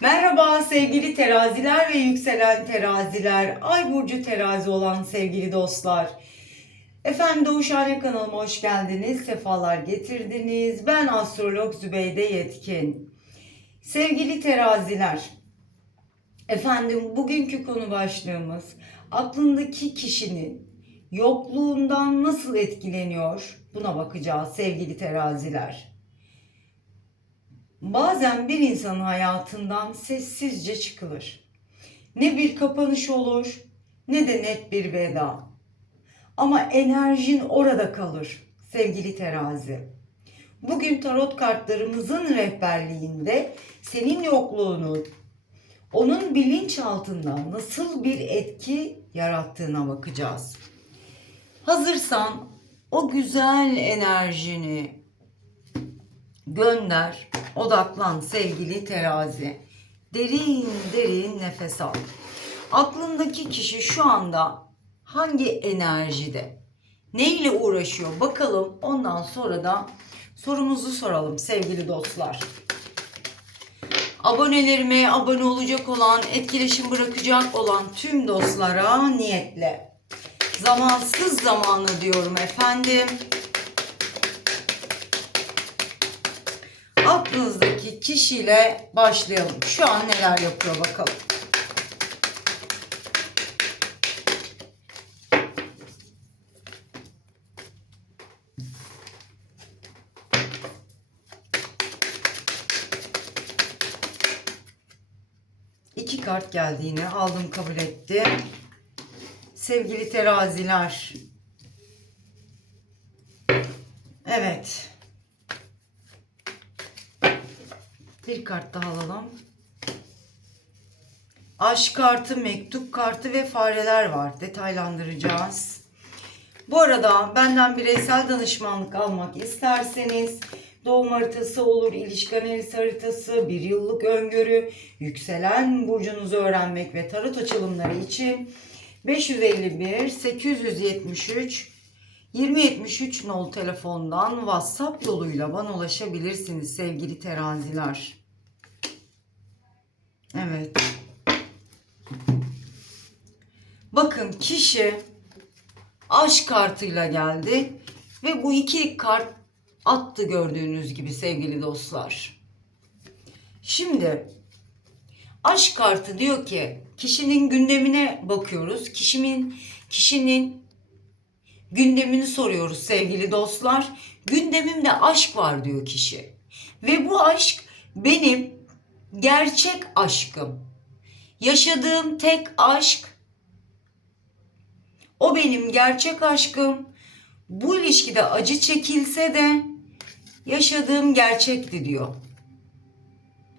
Merhaba sevgili teraziler ve yükselen teraziler, ay burcu terazi olan sevgili dostlar. Efendim Doğuşhane kanalıma hoş geldiniz, sefalar getirdiniz. Ben astrolog Zübeyde Yetkin. Sevgili teraziler, efendim bugünkü konu başlığımız aklındaki kişinin yokluğundan nasıl etkileniyor buna bakacağız sevgili teraziler. Bazen bir insanın hayatından sessizce çıkılır. Ne bir kapanış olur ne de net bir veda. Ama enerjin orada kalır sevgili terazi. Bugün tarot kartlarımızın rehberliğinde senin yokluğunu, onun bilinçaltında nasıl bir etki yarattığına bakacağız. Hazırsan o güzel enerjini, gönder, odaklan sevgili terazi. Derin derin nefes al. Aklındaki kişi şu anda hangi enerjide? Ne ile uğraşıyor? Bakalım ondan sonra da sorumuzu soralım sevgili dostlar. Abonelerime abone olacak olan, etkileşim bırakacak olan tüm dostlara niyetle. Zamansız zamanı diyorum efendim. Aklınızdaki kişiyle başlayalım. Şu an neler yapıyor bakalım. İki kart geldi yine. Aldım kabul ettim. Sevgili teraziler. Evet. Bir kart daha alalım. Aşk kartı, mektup kartı ve fareler var. Detaylandıracağız. Bu arada benden bireysel danışmanlık almak isterseniz doğum haritası olur, ilişki analizi haritası, bir yıllık öngörü, yükselen burcunuzu öğrenmek ve tarot açılımları için 551 873 2073 nol telefondan WhatsApp yoluyla bana ulaşabilirsiniz sevgili teraziler. Evet. Bakın kişi aşk kartıyla geldi ve bu iki kart attı gördüğünüz gibi sevgili dostlar. Şimdi aşk kartı diyor ki kişinin gündemine bakıyoruz. Kişinin kişinin gündemini soruyoruz sevgili dostlar. Gündemimde aşk var diyor kişi. Ve bu aşk benim gerçek aşkım. Yaşadığım tek aşk o benim gerçek aşkım. Bu ilişkide acı çekilse de yaşadığım gerçekti diyor.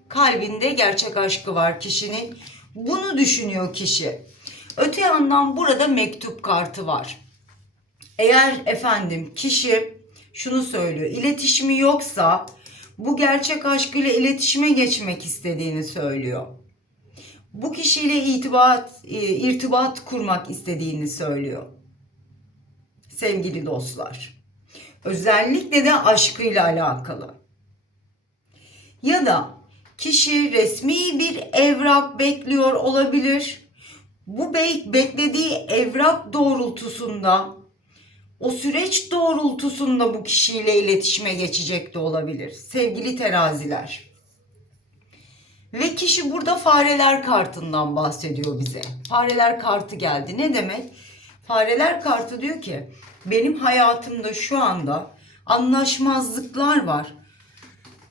Kalbinde gerçek aşkı var kişinin. Bunu düşünüyor kişi. Öte yandan burada mektup kartı var. Eğer efendim kişi şunu söylüyor. iletişimi yoksa bu gerçek aşkıyla iletişime geçmek istediğini söylüyor. Bu kişiyle itibat, e, irtibat kurmak istediğini söylüyor. Sevgili dostlar. Özellikle de aşkıyla alakalı. Ya da kişi resmi bir evrak bekliyor olabilir. Bu be- beklediği evrak doğrultusunda o süreç doğrultusunda bu kişiyle iletişime geçecek de olabilir. Sevgili teraziler. Ve kişi burada fareler kartından bahsediyor bize. Fareler kartı geldi. Ne demek? Fareler kartı diyor ki benim hayatımda şu anda anlaşmazlıklar var.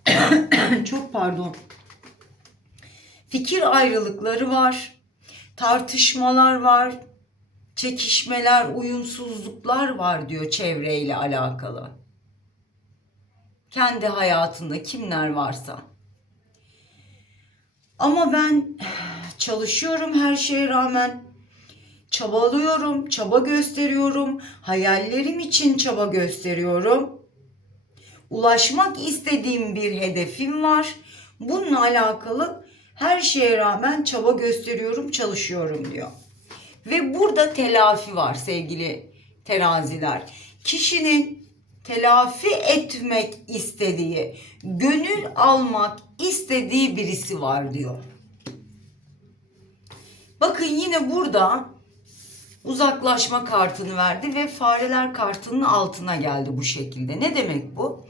Çok pardon. Fikir ayrılıkları var. Tartışmalar var çekişmeler, uyumsuzluklar var diyor çevreyle alakalı. Kendi hayatında kimler varsa. Ama ben çalışıyorum her şeye rağmen. Çabalıyorum, çaba gösteriyorum. Hayallerim için çaba gösteriyorum. Ulaşmak istediğim bir hedefim var. Bununla alakalı her şeye rağmen çaba gösteriyorum, çalışıyorum diyor. Ve burada telafi var sevgili teraziler. Kişinin telafi etmek istediği, gönül almak istediği birisi var diyor. Bakın yine burada uzaklaşma kartını verdi ve fareler kartının altına geldi bu şekilde. Ne demek bu?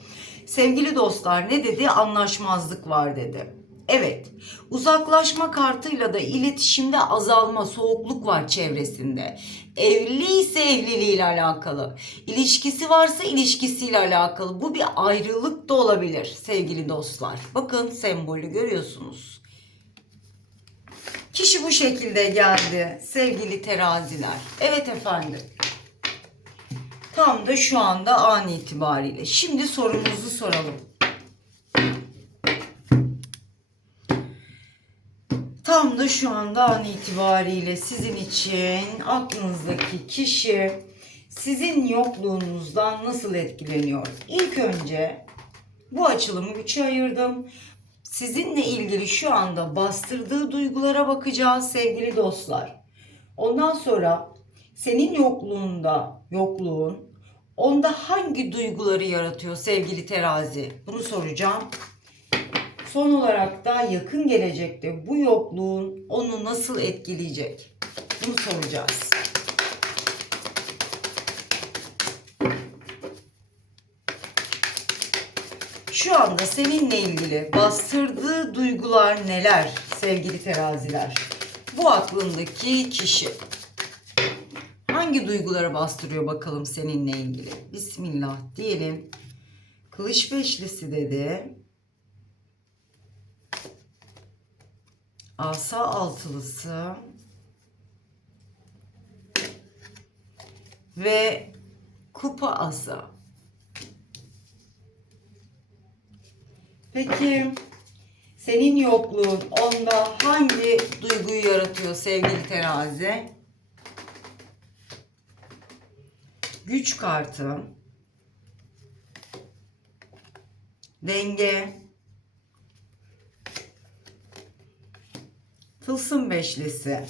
Sevgili dostlar ne dedi? Anlaşmazlık var dedi. Evet, uzaklaşma kartıyla da iletişimde azalma, soğukluk var çevresinde. Evli ise evliliğiyle alakalı, ilişkisi varsa ilişkisiyle alakalı. Bu bir ayrılık da olabilir sevgili dostlar. Bakın sembolü görüyorsunuz. Kişi bu şekilde geldi sevgili teraziler. Evet efendim. Tam da şu anda an itibariyle. Şimdi sorumuzu soralım. Tam da şu anda an itibariyle sizin için aklınızdaki kişi sizin yokluğunuzdan nasıl etkileniyor? İlk önce bu açılımı üçe ayırdım. Sizinle ilgili şu anda bastırdığı duygulara bakacağız sevgili dostlar. Ondan sonra senin yokluğunda, yokluğun onda hangi duyguları yaratıyor sevgili terazi? Bunu soracağım. Son olarak da yakın gelecekte bu yokluğun onu nasıl etkileyecek? Bunu soracağız. Şu anda seninle ilgili bastırdığı duygular neler sevgili teraziler? Bu aklındaki kişi. Hangi duyguları bastırıyor bakalım seninle ilgili? Bismillah diyelim. Kılıç beşlisi dedi. Asa altılısı. Ve kupa asa. Peki senin yokluğun onda hangi duyguyu yaratıyor sevgili terazi? Güç kartı. Denge. Tılsım beşlisi.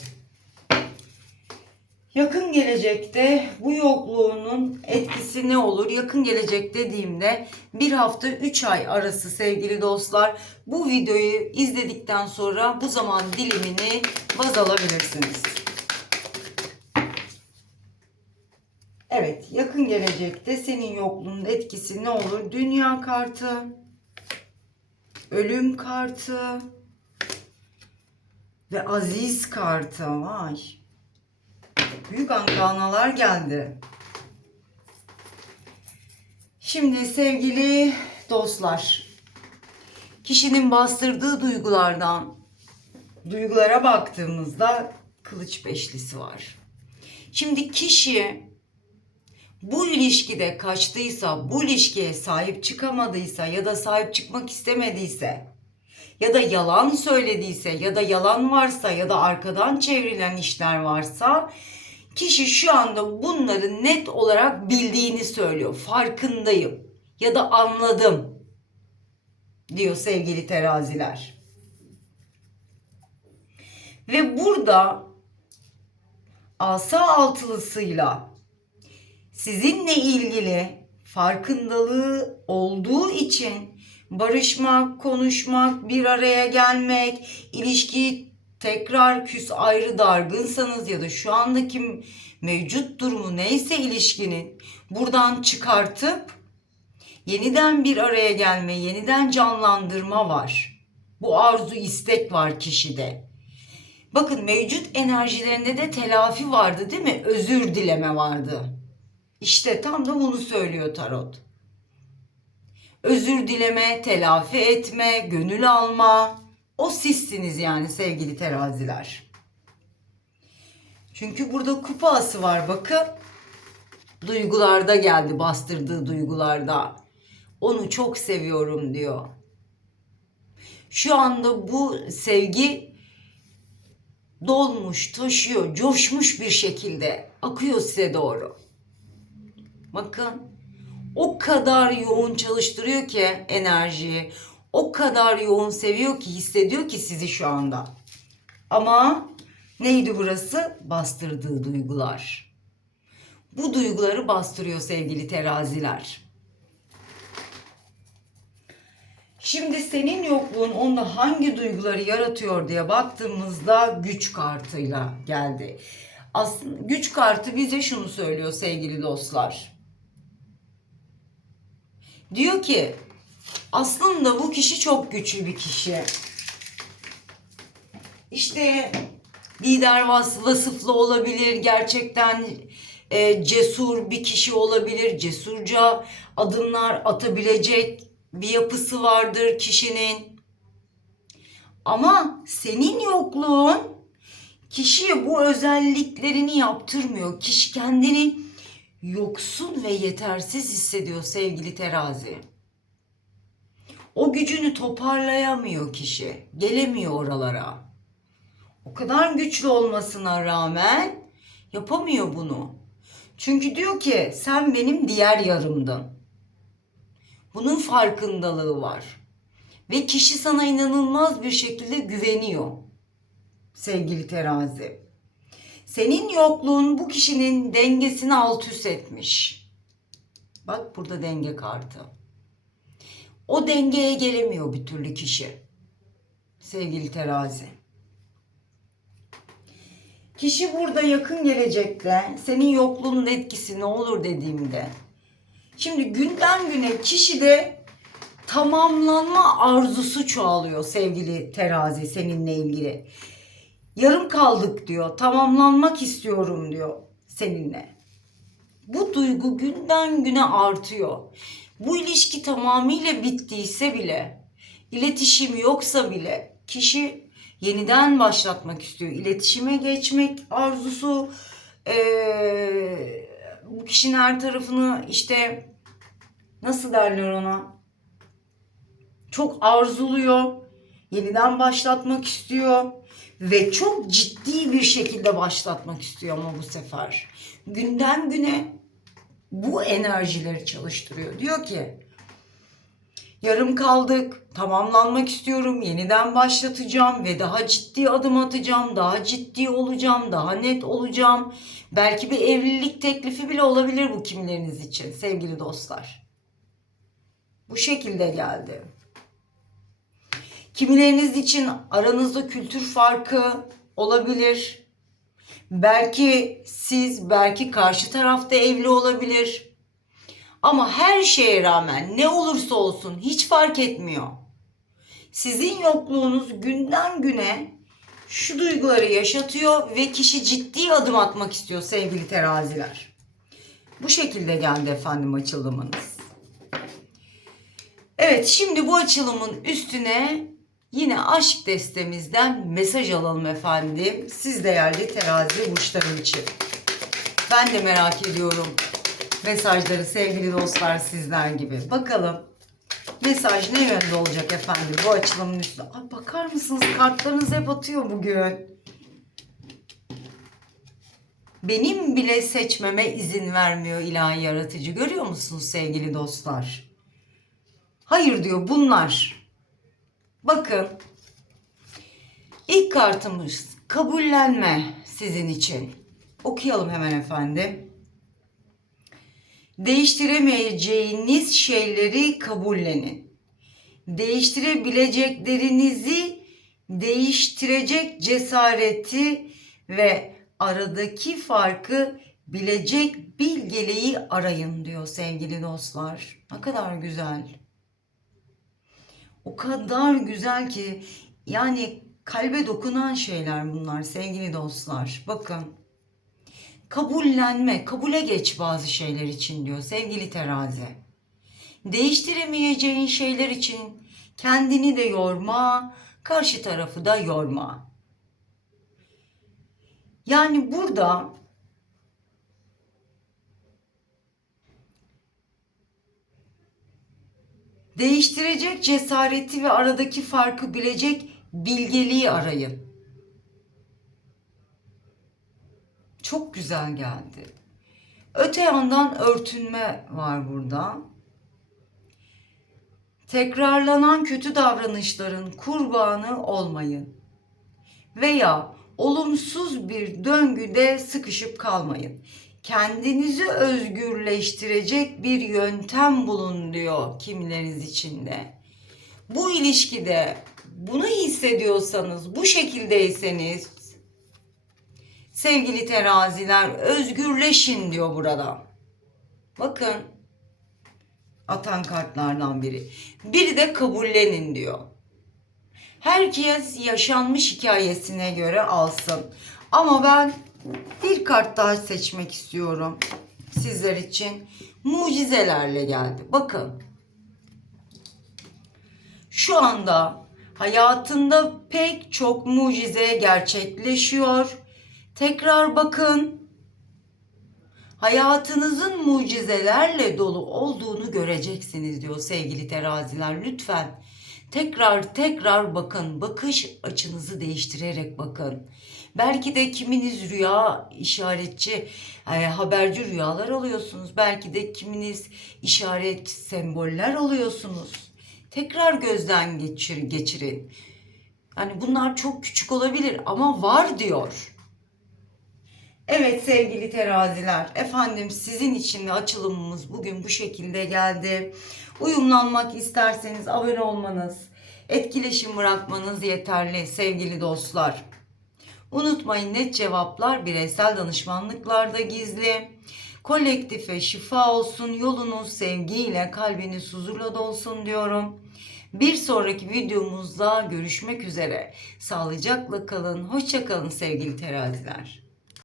Yakın gelecekte bu yokluğunun etkisi ne olur? Yakın gelecek dediğimde bir hafta 3 ay arası sevgili dostlar. Bu videoyu izledikten sonra bu zaman dilimini baz alabilirsiniz. Evet yakın gelecekte senin yokluğunun etkisi ne olur? Dünya kartı, ölüm kartı ve aziz kartı. Vay. Büyük ankanalar geldi. Şimdi sevgili dostlar, kişinin bastırdığı duygulardan duygulara baktığımızda kılıç beşlisi var. Şimdi kişi bu ilişkide kaçtıysa, bu ilişkiye sahip çıkamadıysa ya da sahip çıkmak istemediyse ya da yalan söylediyse ya da yalan varsa ya da arkadan çevrilen işler varsa kişi şu anda bunları net olarak bildiğini söylüyor. Farkındayım ya da anladım diyor sevgili teraziler. Ve burada asa altılısıyla sizinle ilgili farkındalığı olduğu için barışmak, konuşmak, bir araya gelmek, ilişkiyi tekrar küs ayrı dargınsanız ya da şu andaki mevcut durumu neyse ilişkinin buradan çıkartıp yeniden bir araya gelme, yeniden canlandırma var. Bu arzu istek var kişide. Bakın mevcut enerjilerinde de telafi vardı değil mi? Özür dileme vardı. İşte tam da bunu söylüyor tarot. Özür dileme, telafi etme, gönül alma. O sizsiniz yani sevgili teraziler. Çünkü burada kupası var bakın. Duygularda geldi bastırdığı duygularda. Onu çok seviyorum diyor. Şu anda bu sevgi dolmuş, taşıyor, coşmuş bir şekilde akıyor size doğru. Bakın o kadar yoğun çalıştırıyor ki enerjiyi. O kadar yoğun seviyor ki hissediyor ki sizi şu anda. Ama neydi burası? Bastırdığı duygular. Bu duyguları bastırıyor sevgili teraziler. Şimdi senin yokluğun onda hangi duyguları yaratıyor diye baktığımızda güç kartıyla geldi. Aslında güç kartı bize şunu söylüyor sevgili dostlar. Diyor ki aslında bu kişi çok güçlü bir kişi. İşte lider vas- vasıflı olabilir, gerçekten e, cesur bir kişi olabilir, cesurca adımlar atabilecek bir yapısı vardır kişinin. Ama senin yokluğun kişiye bu özelliklerini yaptırmıyor. Kişi kendini yoksun ve yetersiz hissediyor sevgili terazi. O gücünü toparlayamıyor kişi. Gelemiyor oralara. O kadar güçlü olmasına rağmen yapamıyor bunu. Çünkü diyor ki sen benim diğer yarımdın. Bunun farkındalığı var. Ve kişi sana inanılmaz bir şekilde güveniyor. Sevgili terazi. Senin yokluğun bu kişinin dengesini alt üst etmiş. Bak burada denge kartı. O dengeye gelemiyor bir türlü kişi. Sevgili terazi. Kişi burada yakın gelecekte senin yokluğunun etkisi ne olur dediğimde. Şimdi günden güne kişide tamamlanma arzusu çoğalıyor sevgili terazi seninle ilgili. Yarım kaldık diyor. Tamamlanmak istiyorum diyor seninle. Bu duygu günden güne artıyor. Bu ilişki tamamıyla bittiyse bile, iletişim yoksa bile kişi yeniden başlatmak istiyor. İletişime geçmek arzusu eee, bu kişinin her tarafını işte nasıl derler ona? Çok arzuluyor. Yeniden başlatmak istiyor ve çok ciddi bir şekilde başlatmak istiyor ama bu sefer. Günden güne bu enerjileri çalıştırıyor. Diyor ki yarım kaldık, tamamlanmak istiyorum, yeniden başlatacağım ve daha ciddi adım atacağım, daha ciddi olacağım, daha net olacağım. Belki bir evlilik teklifi bile olabilir bu kimleriniz için sevgili dostlar. Bu şekilde geldi. Kimileriniz için aranızda kültür farkı olabilir. Belki siz, belki karşı tarafta evli olabilir. Ama her şeye rağmen ne olursa olsun hiç fark etmiyor. Sizin yokluğunuz günden güne şu duyguları yaşatıyor ve kişi ciddi adım atmak istiyor sevgili teraziler. Bu şekilde geldi efendim açılımınız. Evet şimdi bu açılımın üstüne yine aşk destemizden mesaj alalım efendim. Siz değerli terazi burçlarım için. Ben de merak ediyorum mesajları sevgili dostlar sizler gibi. Bakalım mesaj ne yönde olacak efendim bu açılımın üstüne. Ay bakar mısınız kartlarınız hep atıyor bugün. Benim bile seçmeme izin vermiyor ilahi yaratıcı. Görüyor musunuz sevgili dostlar? Hayır diyor bunlar. Bakın. İlk kartımız kabullenme sizin için. Okuyalım hemen efendim. Değiştiremeyeceğiniz şeyleri kabullenin. Değiştirebileceklerinizi değiştirecek cesareti ve aradaki farkı bilecek bilgeliği arayın diyor sevgili dostlar. Ne kadar güzel. O kadar güzel ki yani kalbe dokunan şeyler bunlar sevgili dostlar. Bakın kabullenme, kabule geç bazı şeyler için diyor sevgili terazi. Değiştiremeyeceğin şeyler için kendini de yorma, karşı tarafı da yorma. Yani burada değiştirecek cesareti ve aradaki farkı bilecek bilgeliği arayın. Çok güzel geldi. Öte yandan örtünme var burada. Tekrarlanan kötü davranışların kurbanı olmayın. Veya olumsuz bir döngüde sıkışıp kalmayın. Kendinizi özgürleştirecek bir yöntem bulun diyor kimileriniz için de. Bu ilişkide bunu hissediyorsanız, bu şekildeyseniz sevgili teraziler özgürleşin diyor burada. Bakın atan kartlardan biri. Biri de kabullenin diyor. Herkes yaşanmış hikayesine göre alsın. Ama ben bir kart daha seçmek istiyorum sizler için. Mucizelerle geldi. Bakın. Şu anda hayatında pek çok mucize gerçekleşiyor. Tekrar bakın. Hayatınızın mucizelerle dolu olduğunu göreceksiniz diyor sevgili teraziler. Lütfen tekrar tekrar bakın. Bakış açınızı değiştirerek bakın. Belki de kiminiz rüya işaretçi, e, haberci rüyalar alıyorsunuz. Belki de kiminiz işaret semboller alıyorsunuz. Tekrar gözden geçir, geçirin. Hani bunlar çok küçük olabilir ama var diyor. Evet sevgili teraziler, efendim sizin için de açılımımız bugün bu şekilde geldi. Uyumlanmak isterseniz abone olmanız, etkileşim bırakmanız yeterli sevgili dostlar. Unutmayın net cevaplar bireysel danışmanlıklarda gizli. Kolektife şifa olsun, yolunuz sevgiyle, kalbiniz huzurla dolsun diyorum. Bir sonraki videomuzda görüşmek üzere. Sağlıcakla kalın, hoşça kalın sevgili teraziler.